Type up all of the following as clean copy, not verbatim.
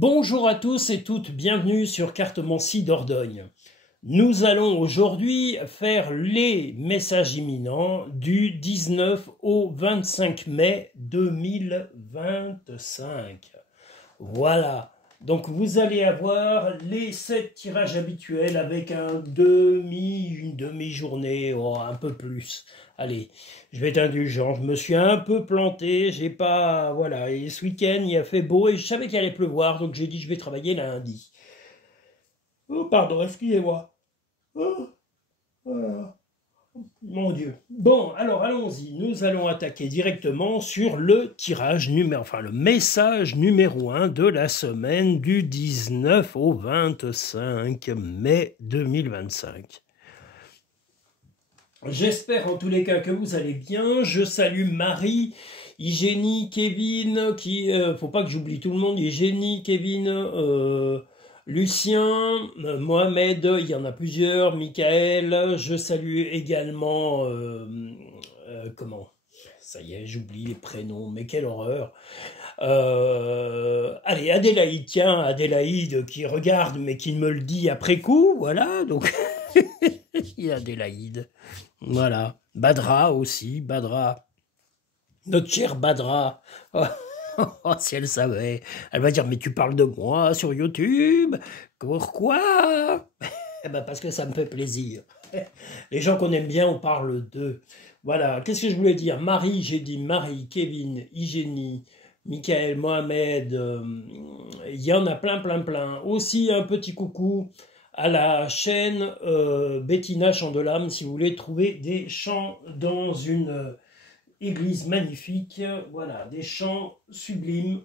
Bonjour à tous et toutes, bienvenue sur Cartomancie Dordogne. Nous allons aujourd'hui faire les messages imminents du 19 au 25 mai 2025. Voilà, donc vous allez avoir les 7 tirages habituels avec une demi-journée, un peu plus. Allez, je vais être indulgent, je me suis un peu planté, j'ai pas... Voilà, et ce week-end il a fait beau et je savais qu'il allait pleuvoir, donc j'ai dit je vais travailler lundi. Oh pardon, excusez-moi. Oh, voilà. Mon Dieu. Bon, alors allons-y, nous allons attaquer directement sur le le message numéro 1 de la semaine du 19 au 25 mai 2025. J'espère en tous les cas que vous allez bien. Je salue Marie, Igénie, Kevin, faut pas que j'oublie tout le monde, Igénie, Kevin, Lucien, Mohamed, il y en a plusieurs, Michael, je salue également, ça y est, j'oublie les prénoms, mais quelle horreur. Allez, Adélaïde, tiens, Adélaïde qui regarde mais qui me le dit après coup, voilà, donc il y a Adélaïde, voilà, Badra aussi, Badra, notre chère Badra, oh, si elle savait, elle va dire mais tu parles de moi sur YouTube, pourquoi? Parce que ça me fait plaisir, les gens qu'on aime bien on parle d'eux, voilà, qu'est-ce que je voulais dire, Marie, j'ai dit Marie, Kevin, Igénie, Michael, Mohamed, il y en a plein. Aussi un petit coucou à la chaîne Bettina Chandelame, si vous voulez trouver des chants dans une église magnifique. Voilà, des chants sublimes.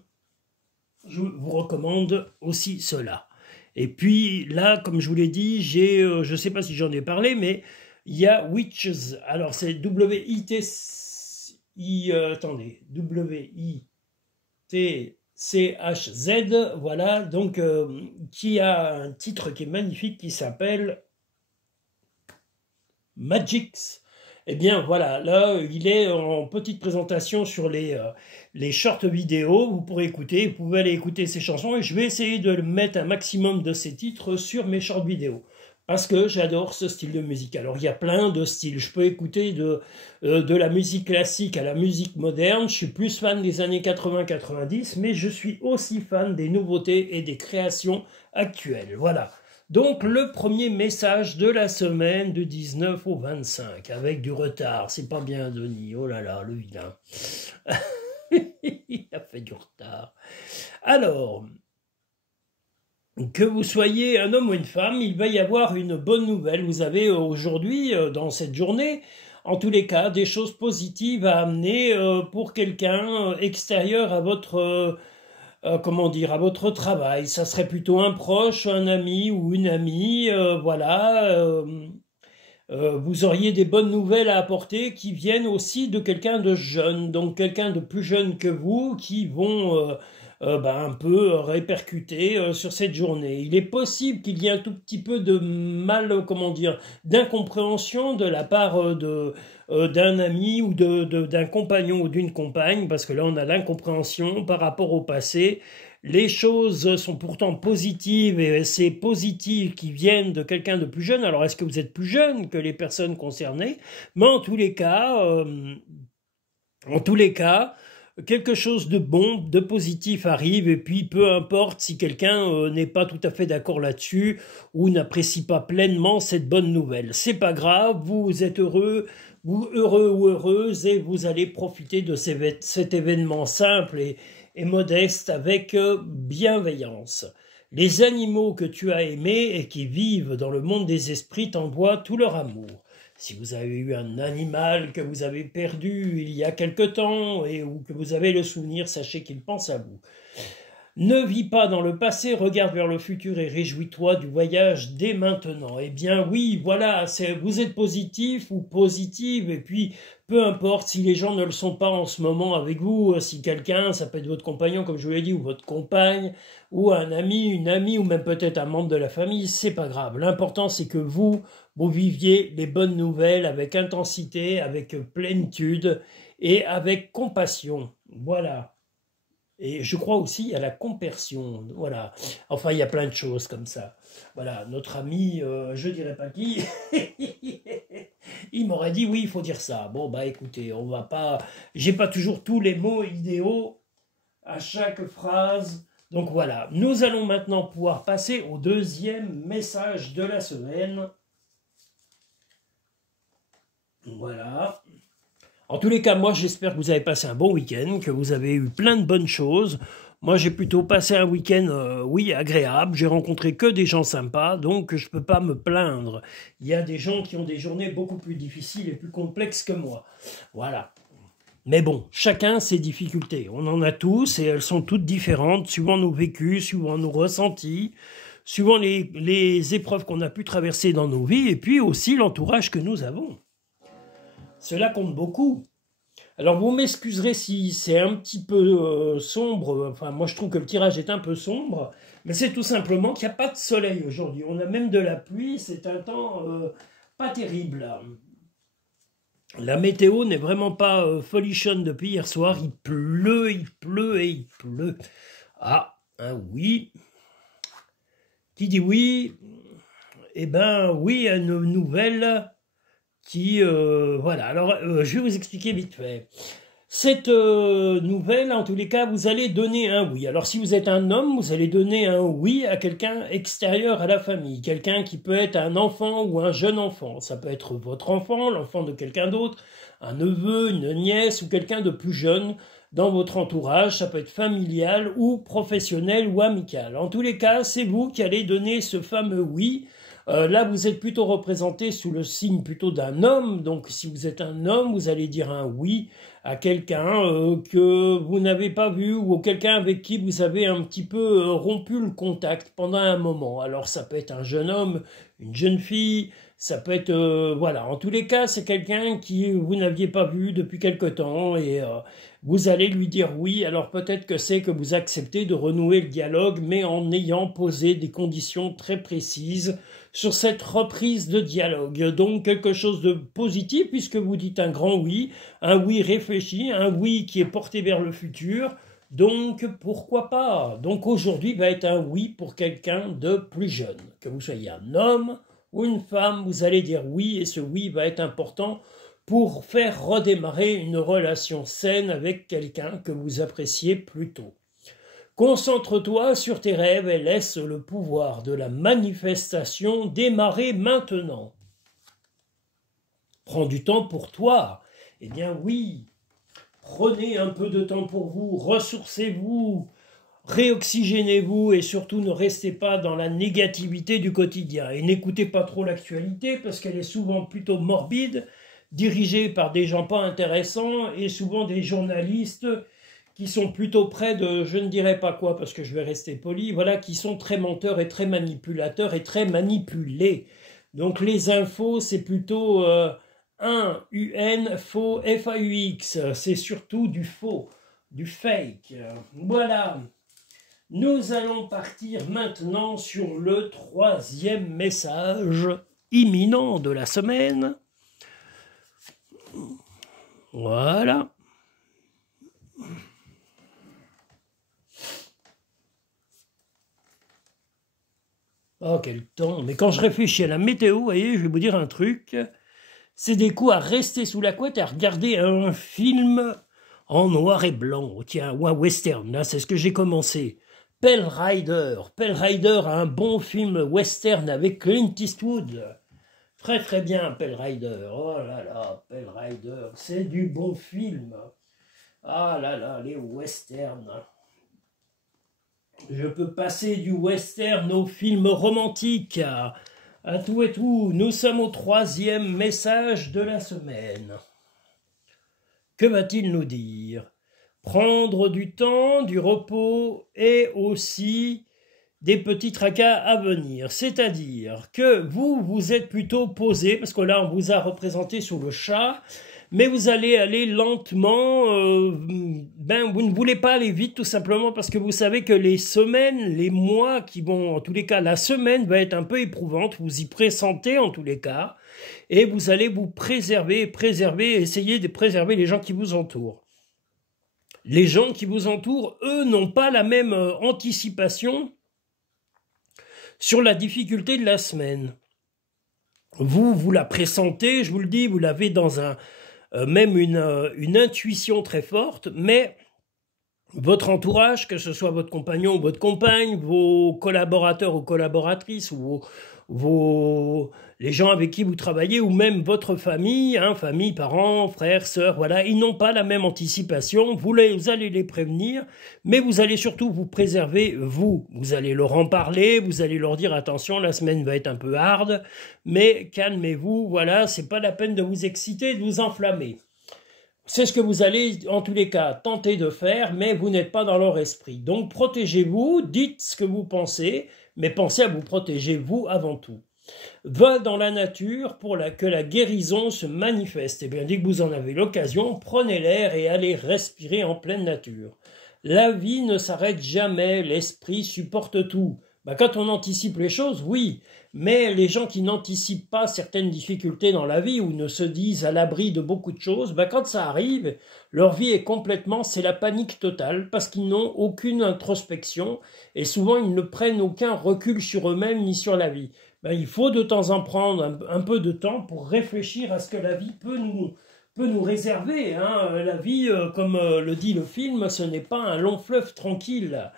Je vous recommande aussi cela. Et puis là, comme je vous l'ai dit, je ne sais pas si j'en ai parlé, mais il y a Witches. Alors c'est W-I-T-I... attendez, W-I-T-C-H-Z, voilà, donc qui a un titre qui est magnifique, qui s'appelle Magix. Eh bien voilà, là il est en petite présentation sur les shorts vidéo, vous pourrez écouter, vous pouvez aller écouter ces chansons et je vais essayer de mettre un maximum de ces titres sur mes shorts vidéo. Parce que j'adore ce style de musique. Alors, il y a plein de styles. Je peux écouter de la musique classique à la musique moderne. Je suis plus fan des années 80-90, mais je suis aussi fan des nouveautés et des créations actuelles. Voilà. Donc, le premier message de la semaine du 19 au 25, avec du retard. C'est pas bien, Denis. Oh là là, le vilain. Il a fait du retard. Alors... que vous soyez un homme ou une femme, il va y avoir une bonne nouvelle. Vous avez aujourd'hui, dans cette journée, en tous les cas, des choses positives à amener pour quelqu'un extérieur à votre, à votre travail. Ça serait plutôt un proche, un ami ou une amie, voilà. Vous auriez des bonnes nouvelles à apporter qui viennent aussi de quelqu'un de jeune, donc quelqu'un de plus jeune que vous, qui vont... un peu répercuté sur cette journée. Il est possible qu'il y ait un tout petit peu de d'incompréhension de la part d'un ami ou d'un compagnon ou d'une compagne, parce que là on a l'incompréhension par rapport au passé. Les choses sont pourtant positives et c'est positif qui viennent de quelqu'un de plus jeune. Alors est-ce que vous êtes plus jeune que les personnes concernées? Mais en tous les cas, quelque chose de bon, de positif arrive, et puis peu importe si quelqu'un n'est pas tout à fait d'accord là-dessus ou n'apprécie pas pleinement cette bonne nouvelle. C'est pas grave, vous êtes heureux ou heureuse, et vous allez profiter de cet événement simple et modeste avec bienveillance. Les animaux que tu as aimés et qui vivent dans le monde des esprits t'envoient tout leur amour. Si vous avez eu un animal que vous avez perdu il y a quelque temps ou que vous avez le souvenir, sachez qu'il pense à vous. Ne vis pas dans le passé, regarde vers le futur et réjouis-toi du voyage dès maintenant. Eh bien oui, voilà, vous êtes positif ou positive, et puis peu importe si les gens ne le sont pas en ce moment avec vous, si quelqu'un, ça peut être votre compagnon comme je vous l'ai dit, ou votre compagne, ou un ami, une amie, ou même peut-être un membre de la famille, c'est pas grave. L'important c'est que vous viviez les bonnes nouvelles avec intensité, avec plénitude et avec compassion. Voilà. Et je crois aussi à la compersion. Voilà. Enfin, il y a plein de choses comme ça. Voilà, notre ami, je dirais pas qui, il m'aurait dit oui, il faut dire ça. Bon, bah écoutez, on va pas. J'ai pas toujours tous les mots idéaux à chaque phrase. Donc voilà, nous allons maintenant pouvoir passer au deuxième message de la semaine. Voilà. En tous les cas, moi j'espère que vous avez passé un bon week-end, que vous avez eu plein de bonnes choses. Moi j'ai plutôt passé un week-end, oui, agréable. J'ai rencontré que des gens sympas, donc je ne peux pas me plaindre. Il y a des gens qui ont des journées beaucoup plus difficiles et plus complexes que moi. Voilà. Mais bon, chacun ses difficultés. On en a tous et elles sont toutes différentes, suivant nos vécus, suivant nos ressentis, suivant les épreuves qu'on a pu traverser dans nos vies et puis aussi l'entourage que nous avons. Cela compte beaucoup. Alors vous m'excuserez si c'est un petit peu sombre, enfin moi je trouve que le tirage est un peu sombre, mais c'est tout simplement qu'il n'y a pas de soleil aujourd'hui. On a même de la pluie, c'est un temps pas terrible. La météo n'est vraiment pas folichonne depuis hier soir, il pleut et il pleut. Ah, un oui. Qui dit oui? Eh ben oui, une nouvelle qui... voilà, alors je vais vous expliquer vite fait. Cette nouvelle, en tous les cas, vous allez donner un oui. Alors si vous êtes un homme, vous allez donner un oui à quelqu'un extérieur à la famille. Quelqu'un qui peut être un enfant ou un jeune enfant. Ça peut être votre enfant, l'enfant de quelqu'un d'autre, un neveu, une nièce ou quelqu'un de plus jeune dans votre entourage. Ça peut être familial ou professionnel ou amical. En tous les cas, c'est vous qui allez donner ce fameux oui. Là, vous êtes plutôt représenté sous le signe plutôt d'un homme. Donc, si vous êtes un homme, vous allez dire un oui à quelqu'un que vous n'avez pas vu ou quelqu'un avec qui vous avez un petit peu rompu le contact pendant un moment. Alors, ça peut être un jeune homme, une jeune fille, ça peut être... voilà, en tous les cas, c'est quelqu'un qui vous n'aviez pas vu depuis quelque temps et vous allez lui dire oui. Alors, peut-être que c'est que vous acceptez de renouer le dialogue, mais en ayant posé des conditions très précises sur cette reprise de dialogue. Donc quelque chose de positif puisque vous dites un grand oui, un oui réfléchi, un oui qui est porté vers le futur. Donc pourquoi pas? Donc aujourd'hui va être un oui pour quelqu'un de plus jeune. Que vous soyez un homme ou une femme, vous allez dire oui et ce oui va être important pour faire redémarrer une relation saine avec quelqu'un que vous appréciez plutôt. Concentre-toi sur tes rêves et laisse le pouvoir de la manifestation démarrer maintenant. Prends du temps pour toi. Eh bien oui, prenez un peu de temps pour vous, ressourcez-vous, réoxygénez-vous et surtout ne restez pas dans la négativité du quotidien. Et n'écoutez pas trop l'actualité parce qu'elle est souvent plutôt morbide, dirigée par des gens pas intéressants et souvent des journalistes qui sont plutôt près de, je ne dirais pas quoi parce que je vais rester poli, voilà, qui sont très menteurs et très manipulateurs et très manipulés. Donc les infos, c'est plutôt UN, faux, FAUX, c'est surtout du faux, du fake. Voilà. Nous allons partir maintenant sur le troisième message imminent de la semaine. Voilà. Oh, quel temps. Mais quand je réfléchis à la météo, vous voyez, je vais vous dire un truc. C'est des coups à rester sous la couette et à regarder un film en noir et blanc. Tiens, ou un western, là, c'est ce que j'ai commencé. Pell Rider. Pell Rider, un bon film western avec Clint Eastwood. Très très bien, Pell Rider. Oh là là, Pell Rider, c'est du bon film. Ah là là, les westerns. Je peux passer du western au film romantique, à tout et tout. Nous sommes au troisième message de la semaine. Que va-t-il nous dire? Prendre du temps, du repos et aussi des petits tracas à venir. C'est-à-dire que vous êtes plutôt posé, parce que là on vous a représenté sur le chat, mais vous allez aller lentement, vous ne voulez pas aller vite tout simplement parce que vous savez que les semaines, les mois qui vont, en tous les cas la semaine va être un peu éprouvante, vous y pressentez en tous les cas, et vous allez vous préserver, essayer de préserver les gens qui vous entourent. Les gens qui vous entourent, eux, n'ont pas la même anticipation sur la difficulté de la semaine. Vous la pressentez, je vous le dis, vous l'avez dans même une intuition très forte, mais votre entourage, que ce soit votre compagnon ou votre compagne, vos collaborateurs ou collaboratrices, ou les gens avec qui vous travaillez, ou même votre famille, famille, parents, frères, sœurs, voilà, ils n'ont pas la même anticipation. Vous allez les prévenir, mais vous allez surtout vous préserver, vous. Vous allez leur en parler, vous allez leur dire, attention, la semaine va être un peu hard, mais calmez-vous, voilà, c'est pas la peine de vous exciter, de vous enflammer. C'est ce que vous allez, en tous les cas, tenter de faire, mais vous n'êtes pas dans leur esprit. Donc, protégez-vous, dites ce que vous pensez, mais pensez à vous protéger, vous, avant tout. Va dans la nature pour que la guérison se manifeste. Eh bien, dès que vous en avez l'occasion, prenez l'air et allez respirer en pleine nature. La vie ne s'arrête jamais, l'esprit supporte tout. Quand on anticipe les choses, oui, mais les gens qui n'anticipent pas certaines difficultés dans la vie ou ne se disent à l'abri de beaucoup de choses, quand ça arrive, leur vie est complètement, c'est la panique totale parce qu'ils n'ont aucune introspection et souvent ils ne prennent aucun recul sur eux-mêmes ni sur la vie. Il faut de temps en prendre un peu de temps pour réfléchir à ce que la vie peut nous réserver. La vie, comme le dit le film, ce n'est pas un long fleuve tranquille.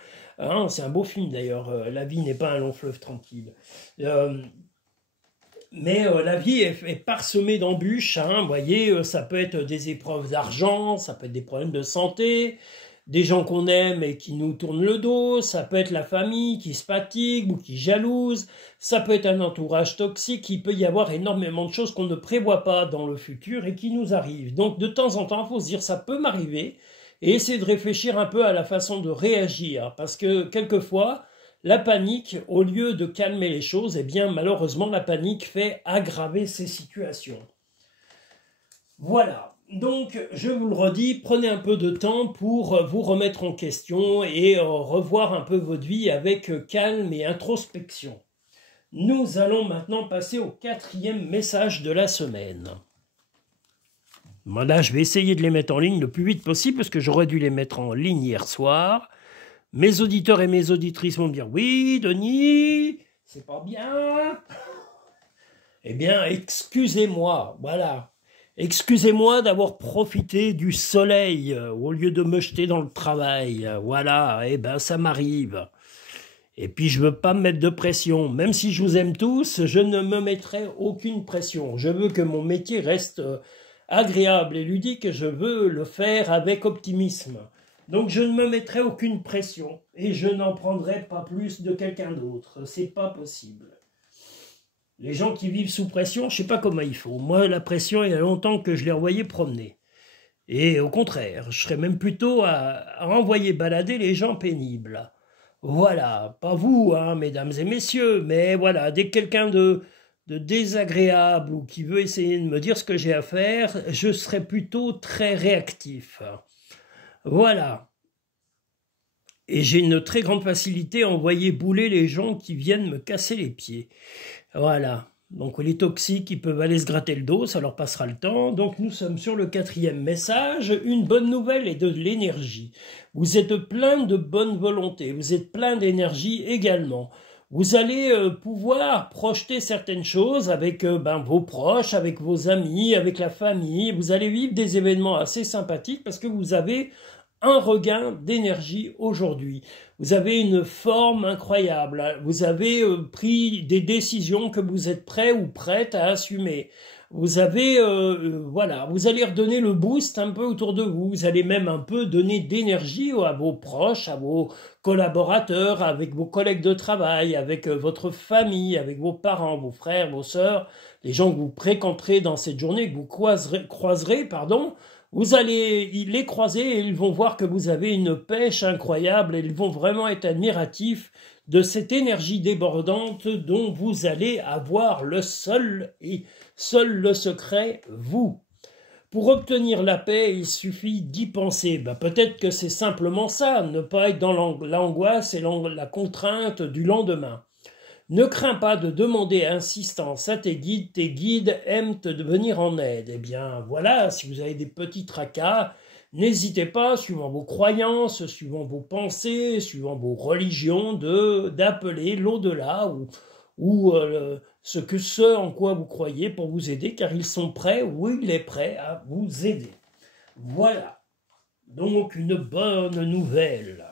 C'est un beau film d'ailleurs, La vie n'est pas un long fleuve tranquille. Mais la vie est parsemée d'embûches, vous voyez, ça peut être des épreuves d'argent, ça peut être des problèmes de santé, des gens qu'on aime et qui nous tournent le dos, ça peut être la famille qui se fatigue ou qui jalouse, ça peut être un entourage toxique, il peut y avoir énormément de choses qu'on ne prévoit pas dans le futur et qui nous arrivent. Donc de temps en temps, il faut se dire ça peut m'arriver, et essayer de réfléchir un peu à la façon de réagir, parce que quelquefois, la panique, au lieu de calmer les choses, eh bien malheureusement la panique fait aggraver ces situations. Voilà, donc je vous le redis, prenez un peu de temps pour vous remettre en question et revoir un peu votre vie avec calme et introspection. Nous allons maintenant passer au 4e message de la semaine. Là, je vais essayer de les mettre en ligne le plus vite possible parce que j'aurais dû les mettre en ligne hier soir. Mes auditeurs et mes auditrices vont me dire « Oui, Denis, c'est pas bien. » Eh bien, excusez-moi, voilà. Excusez-moi d'avoir profité du soleil au lieu de me jeter dans le travail. Voilà, ça m'arrive. Et puis, je veux pas me mettre de pression. Même si je vous aime tous, je ne me mettrai aucune pression. Je veux que mon métier reste agréable et ludique, je veux le faire avec optimisme. Donc je ne me mettrai aucune pression et je n'en prendrai pas plus de quelqu'un d'autre. C'est pas possible. Les gens qui vivent sous pression, je sais pas comment ils font. Moi, la pression, il y a longtemps que je les revoyais promener. Et au contraire, je serais même plutôt à envoyer balader les gens pénibles. Voilà, pas vous, mesdames et messieurs, mais voilà, dès que quelqu'un de désagréable ou qui veut essayer de me dire ce que j'ai à faire, je serai plutôt très réactif. Voilà. Et j'ai une très grande facilité à envoyer bouler les gens qui viennent me casser les pieds. Voilà. Donc les toxiques, ils peuvent aller se gratter le dos, ça leur passera le temps. Donc nous sommes sur le 4e message, une bonne nouvelle et de l'énergie. Vous êtes plein de bonne volonté, vous êtes plein d'énergie également. Vous allez pouvoir projeter certaines choses avec vos proches, avec vos amis, avec la famille. Vous allez vivre des événements assez sympathiques parce que vous avez un regain d'énergie aujourd'hui. Vous avez une forme incroyable. Vous avez pris des décisions que vous êtes prêts ou prêtes à assumer. Vous avez, vous allez redonner le boost un peu autour de vous. Vous allez même un peu donner d'énergie à vos proches, à vos collaborateurs, avec vos collègues de travail, avec votre famille, avec vos parents, vos frères, vos sœurs, les gens que vous fréquenterez dans cette journée, que vous croiserez, vous allez les croiser et ils vont voir que vous avez une pêche incroyable et ils vont vraiment être admiratifs de cette énergie débordante dont vous allez avoir le seul le secret, vous. Pour obtenir la paix, il suffit d'y penser. Peut-être que c'est simplement ça, ne pas être dans l'angoisse et la contrainte du lendemain. Ne crains pas de demander insistance à tes guides aiment te venir en aide. Eh bien voilà, si vous avez des petits tracas, N'hésitez pas, suivant vos croyances, suivant vos pensées, suivant vos religions, d'appeler l'au-delà ou ce en quoi vous croyez pour vous aider, car ils sont prêts, ou il est prêt à vous aider. Voilà, donc une bonne nouvelle.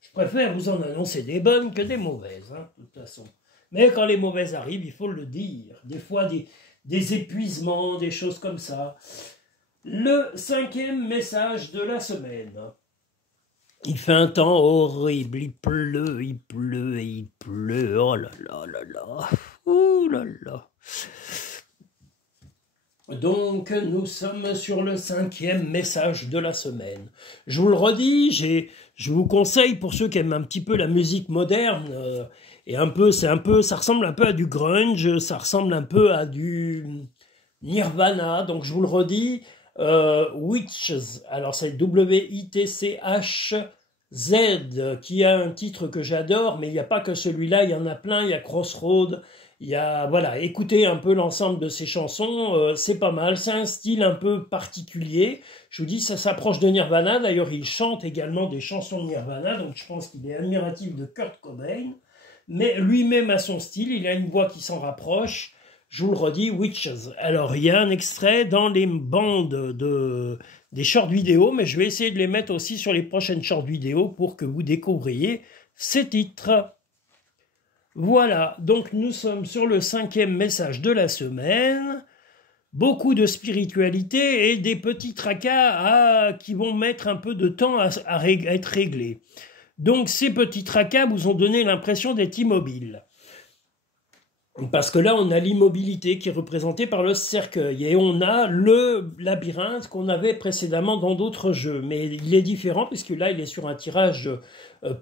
Je préfère vous en annoncer des bonnes que des mauvaises, hein, de toute façon. Mais quand les mauvaises arrivent, il faut le dire. Des fois, des épuisements, des choses comme ça. Le 5e message de la semaine. Il fait un temps horrible, il pleut et il pleut. Oh là là là là. Oh là là. Donc, nous sommes sur le 5e message de la semaine. Je vous le redis, je vous conseille, pour ceux qui aiment un petit peu la musique moderne, ça ressemble un peu à du grunge, ça ressemble un peu à du Nirvana, donc je vous le redis, Witches, alors c'est W-I-T-C-H-Z, qui a un titre que j'adore, mais il n'y a pas que celui-là, il y en a plein, il y a Crossroad, voilà, écoutez un peu l'ensemble de ces chansons, c'est pas mal, c'est un style un peu particulier, je vous dis, ça s'approche de Nirvana, d'ailleurs il chante également des chansons de Nirvana, donc je pense qu'il est admiratif de Kurt Cobain, mais lui-même a son style, il a une voix qui s'en rapproche, je vous le redis, Witches. Alors il y a un extrait dans les bandes des shorts vidéo, mais je vais essayer de les mettre aussi sur les prochaines shorts vidéo pour que vous découvriez ces titres. Voilà, donc nous sommes sur le 5e message de la semaine. Beaucoup de spiritualité et des petits tracas qui vont mettre un peu de temps à être réglés. Donc ces petits tracas vous ont donné l'impression d'être immobiles. Parce que là, on a l'immobilité qui est représentée par le cercueil. Et on a le labyrinthe qu'on avait précédemment dans d'autres jeux. Mais il est différent puisque là, il est sur un tirage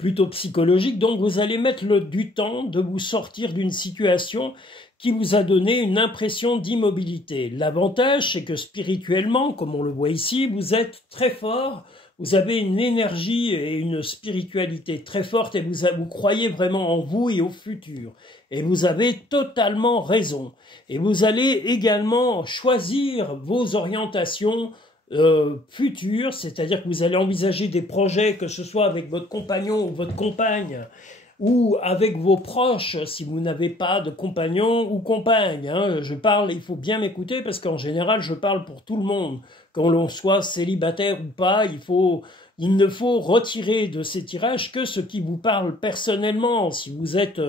plutôt psychologique. Donc, vous allez mettre du temps de vous sortir d'une situation qui vous a donné une impression d'immobilité. L'avantage, c'est que spirituellement, comme on le voit ici, vous êtes très fort. Vous avez une énergie et une spiritualité très forte et vous croyez vraiment en vous et au futur. Et vous avez totalement raison. Et vous allez également choisir vos orientations futures, c'est-à-dire que vous allez envisager des projets, que ce soit avec votre compagnon ou votre compagne, ou avec vos proches, si vous n'avez pas de compagnon ou compagne. Hein. Il faut bien m'écouter parce qu'en général, je parle pour tout le monde. Qu'on l'on soit célibataire ou pas, il ne faut retirer de ces tirages que ce qui vous parle personnellement. Si vous êtes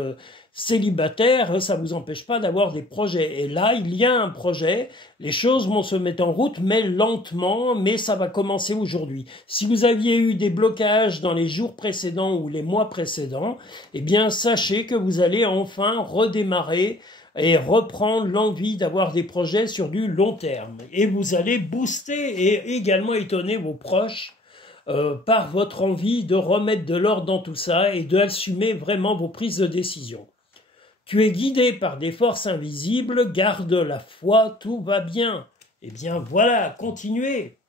célibataire, ça ne vous empêche pas d'avoir des projets. Et là, il y a un projet, les choses vont se mettre en route, mais lentement, mais ça va commencer aujourd'hui. Si vous aviez eu des blocages dans les jours précédents ou les mois précédents, eh bien, sachez que vous allez enfin redémarrer et reprendre l'envie d'avoir des projets sur du long terme. Et vous allez booster et également étonner vos proches par votre envie de remettre de l'ordre dans tout ça et d'assumer vraiment vos prises de décision. Tu es guidé par des forces invisibles, garde la foi, tout va bien. Eh bien voilà, continuez.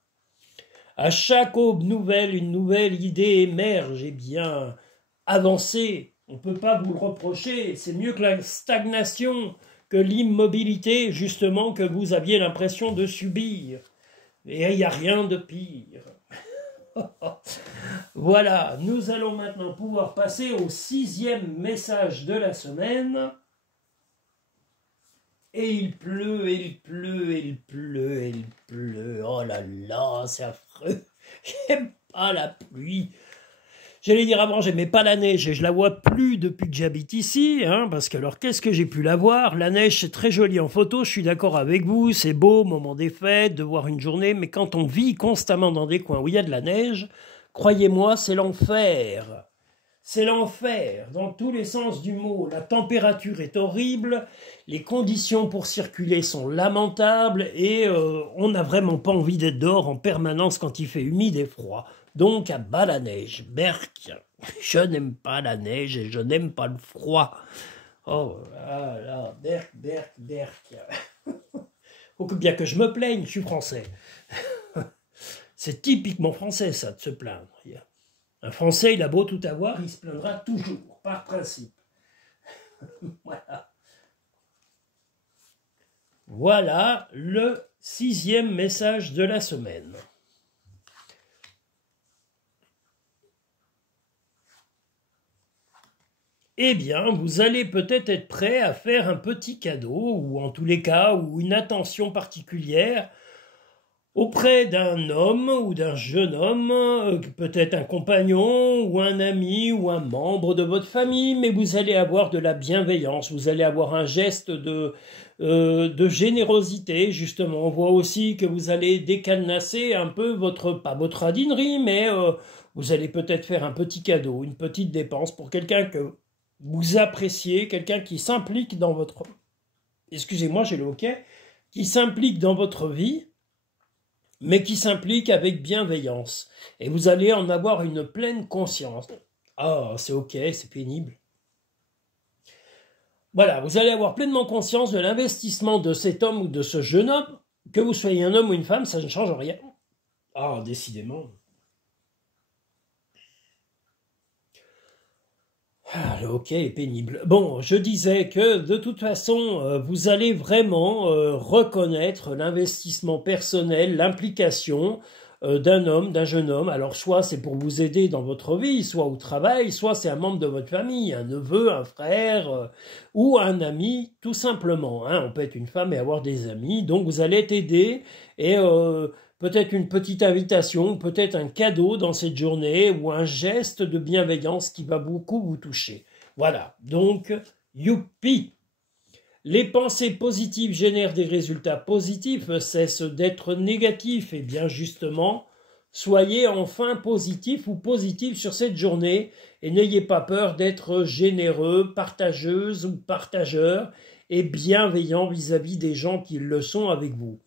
À chaque aube nouvelle, une nouvelle idée émerge. Eh bien, avancez. On ne peut pas vous le reprocher. C'est mieux que la stagnation, que l'immobilité, justement, que vous aviez l'impression de subir. Et il n'y a rien de pire. Voilà, nous allons maintenant pouvoir passer au 6e message de la semaine. Et il pleut, et il pleut, et il pleut, et il pleut. Oh là là, c'est affreux. J'aime pas la pluie. J'allais dire avant, j'aimais pas la neige et je la vois plus depuis que j'habite ici, hein, parce que alors qu'est-ce que j'ai pu la voir? La neige, c'est très joli en photo, je suis d'accord avec vous, c'est beau, moment des fêtes, de voir une journée, mais quand on vit constamment dans des coins où il y a de la neige, croyez-moi, c'est l'enfer. C'est l'enfer, dans tous les sens du mot. La température est horrible, les conditions pour circuler sont lamentables et on n'a vraiment pas envie d'être dehors en permanence quand il fait humide et froid. Donc à bas la neige, berk. Je n'aime pas la neige et je n'aime pas le froid. Oh là là, berk, berk, berk. Faut bien que je me plaigne, je suis français. C'est typiquement français ça, de se plaindre. Un Français, il a beau tout avoir, il se plaindra toujours, par principe. Voilà. Voilà le 6e message de la semaine. eh bien, vous allez peut-être être prêt à faire un petit cadeau, ou en tous les cas, ou une attention particulière auprès d'un homme ou d'un jeune homme, peut-être un compagnon ou un ami ou un membre de votre famille, mais vous allez avoir de la bienveillance, vous allez avoir un geste de générosité, justement. On voit aussi que vous allez décadenasser un peu pas votre radinerie, mais vous allez peut-être faire un petit cadeau, une petite dépense pour quelqu'un que vous appréciez, quelqu'un qui s'implique dans votre... Excusez-moi, j'ai le hoquet, qui s'implique dans votre vie, mais qui s'implique avec bienveillance. Et vous allez en avoir une pleine conscience. Ah, c'est ok, c'est pénible. Voilà, vous allez avoir pleinement conscience de l'investissement de cet homme ou de ce jeune homme, que vous soyez un homme ou une femme, ça ne change rien. Ah, décidément. Ah, le hockey est pénible. Bon, je disais que de toute façon, vous allez vraiment reconnaître l'investissement personnel, l'implication d'un homme, d'un jeune homme. Alors, soit c'est pour vous aider dans votre vie, soit au travail, soit c'est un membre de votre famille, un neveu, un frère ou un ami, tout simplement. Hein. On peut être une femme et avoir des amis. Donc, vous allez être aidé et peut-être une petite invitation, peut-être un cadeau dans cette journée ou un geste de bienveillance qui va beaucoup vous toucher. Voilà, donc, youpi! Les pensées positives génèrent des résultats positifs, cessent d'être négatifs et bien justement, soyez enfin positif ou positive sur cette journée et n'ayez pas peur d'être généreux, partageuse ou partageur et bienveillant vis-à-vis des gens qui le sont avec vous.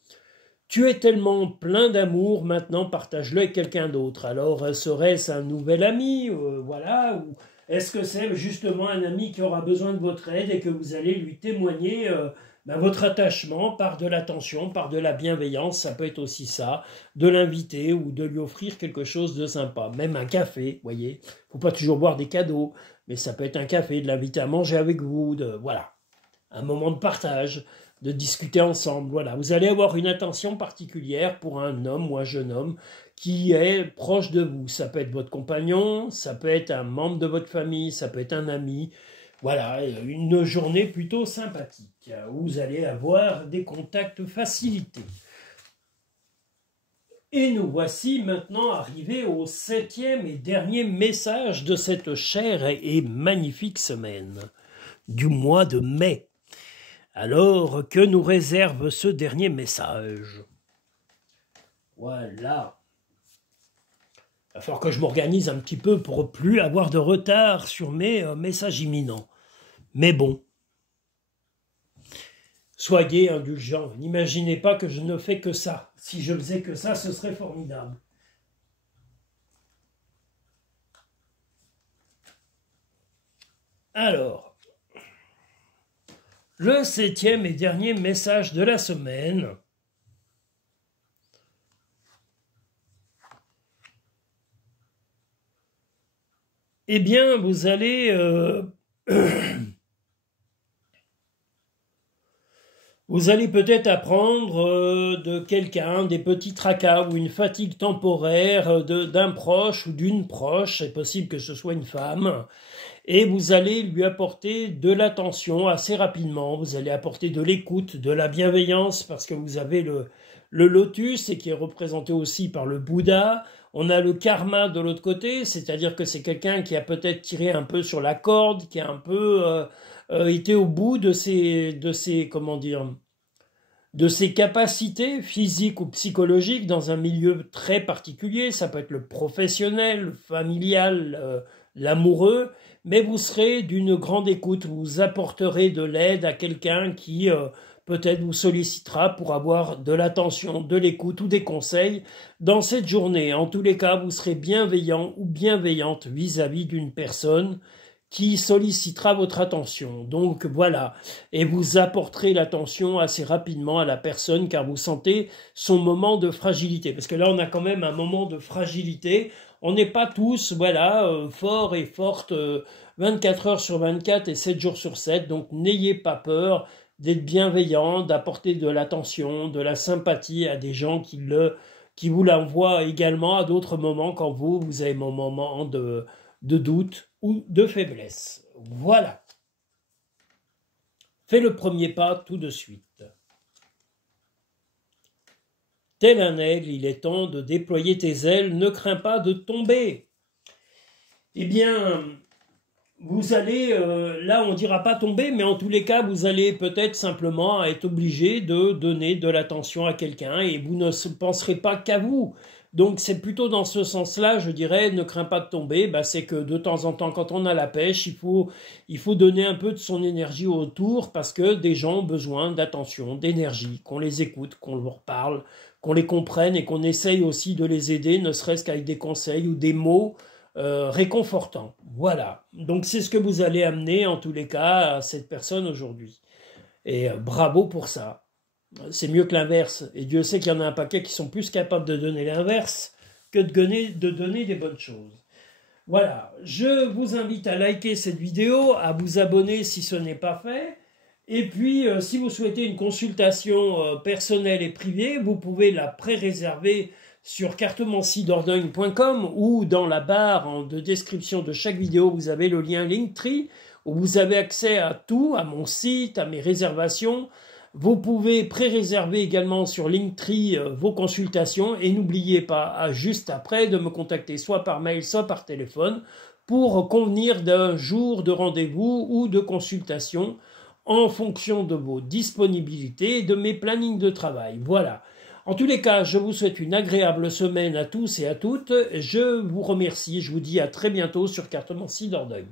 Tu es tellement plein d'amour, maintenant partage-le avec quelqu'un d'autre. Alors, serait-ce un nouvel ami, voilà, ou est-ce que c'est justement un ami qui aura besoin de votre aide et que vous allez lui témoigner votre attachement par de l'attention, par de la bienveillance, ça peut être aussi ça, de l'inviter ou de lui offrir quelque chose de sympa, même un café, vous voyez. Faut pas toujours boire des cadeaux, mais ça peut être un café, de l'inviter à manger avec vous, voilà, un moment de partage, de discuter ensemble. Voilà, vous allez avoir une attention particulière pour un homme ou un jeune homme qui est proche de vous. Ça peut être votre compagnon, ça peut être un membre de votre famille, ça peut être un ami. Voilà, une journée plutôt sympathique où vous allez avoir des contacts facilités. Et nous voici maintenant arrivés au 7e et dernier message de cette chère et magnifique semaine du mois de mai. Alors, que nous réserve ce dernier message? Voilà. Il va falloir que je m'organise un petit peu pour plus avoir de retard sur mes messages imminents. Mais bon, soyez indulgents. N'imaginez pas que je ne fais que ça. Si je faisais que ça, ce serait formidable. Alors, le 7e et dernier message de la semaine. Eh bien, vous allez... vous allez peut-être apprendre de quelqu'un des petits tracas ou une fatigue temporaire d'un proche ou d'une proche, c'est possible que ce soit une femme, et vous allez lui apporter de l'attention assez rapidement, vous allez apporter de l'écoute, de la bienveillance, parce que vous avez le lotus, et qui est représenté aussi par le Bouddha. On a le karma de l'autre côté, c'est-à-dire que c'est quelqu'un qui a peut-être tiré un peu sur la corde, qui a un peu été au bout de ses comment dire, de ses capacités physiques ou psychologiques dans un milieu très particulier. Ça peut être le professionnel, le familial, l'amoureux, mais vous serez d'une grande écoute, vous apporterez de l'aide à quelqu'un qui peut-être vous sollicitera pour avoir de l'attention, de l'écoute ou des conseils dans cette journée. En tous les cas, vous serez bienveillant ou bienveillante vis-à-vis d'une personne qui sollicitera votre attention. Donc voilà, et vous apporterez l'attention assez rapidement à la personne car vous sentez son moment de fragilité. Parce que là, on a quand même un moment de fragilité. On n'est pas tous, voilà, forts et fortes 24 heures sur 24 et 7 jours sur 7. Donc n'ayez pas peur d'être bienveillant, d'apporter de l'attention, de la sympathie à des gens qui vous l'envoient également à d'autres moments quand vous avez un moment de doute ou de faiblesse. Voilà. Fais le premier pas tout de suite. Tel un aigle, il est temps de déployer tes ailes, ne crains pas de tomber. Eh bien, vous allez, là on ne dira pas tomber, mais en tous les cas, vous allez peut-être simplement être obligé de donner de l'attention à quelqu'un et vous ne penserez pas qu'à vous. Donc c'est plutôt dans ce sens-là, je dirais, ne crains pas de tomber, bah, c'est que de temps en temps, quand on a la pêche, il faut donner un peu de son énergie autour parce que des gens ont besoin d'attention, d'énergie, qu'on les écoute, qu'on leur parle, qu'on les comprenne et qu'on essaye aussi de les aider, ne serait-ce qu'avec des conseils ou des mots réconfortants. Voilà, donc c'est ce que vous allez amener en tous les cas à cette personne aujourd'hui. Et bravo pour ça. C'est mieux que l'inverse. Et Dieu sait qu'il y en a un paquet qui sont plus capables de donner l'inverse que de donner des bonnes choses. Voilà, je vous invite à liker cette vidéo, à vous abonner si ce n'est pas fait. Et puis, si vous souhaitez une consultation personnelle et privée, vous pouvez la pré-réserver sur cartomancidordogne.com ou dans la barre de description de chaque vidéo, vous avez le lien Linktree où vous avez accès à tout, à mon site, à mes réservations. Vous pouvez pré-réserver également sur Linktree vos consultations et n'oubliez pas, juste après, de me contacter soit par mail, soit par téléphone pour convenir d'un jour de rendez-vous ou de consultation en fonction de vos disponibilités et de mes plannings de travail. Voilà. En tous les cas, je vous souhaite une agréable semaine à tous et à toutes. Je vous remercie. Je vous dis à très bientôt sur Cartomancie Dordogne.